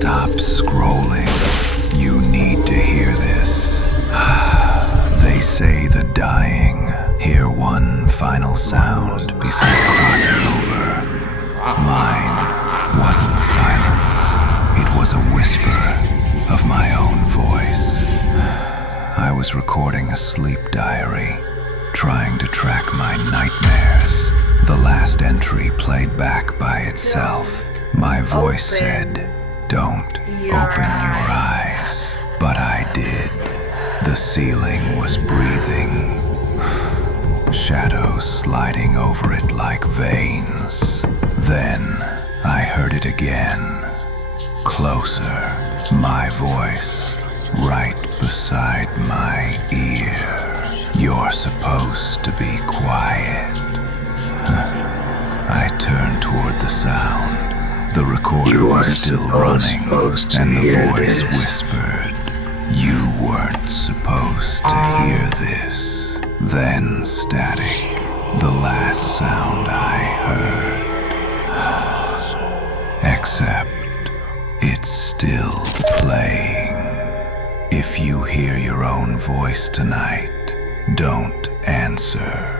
Stop scrolling. You need to hear this. They say the dying hear one final sound before crossing over. Mine wasn't silence. It was a whisper of my own voice. I was recording a sleep diary, trying to track my nightmares. The last entry played back by itself. My voice said, "Don't open your eyes." But I did. The ceiling was breathing, shadows sliding over it like veins. Then I heard it again, closer, my voice right beside my ear. "You're supposed to be quiet." I turned toward the sound. The recorder was still running, and the voice whispered, "You weren't supposed to hear this." Then static, the last sound I heard. Except it's still playing. If you hear your own voice tonight, don't answer.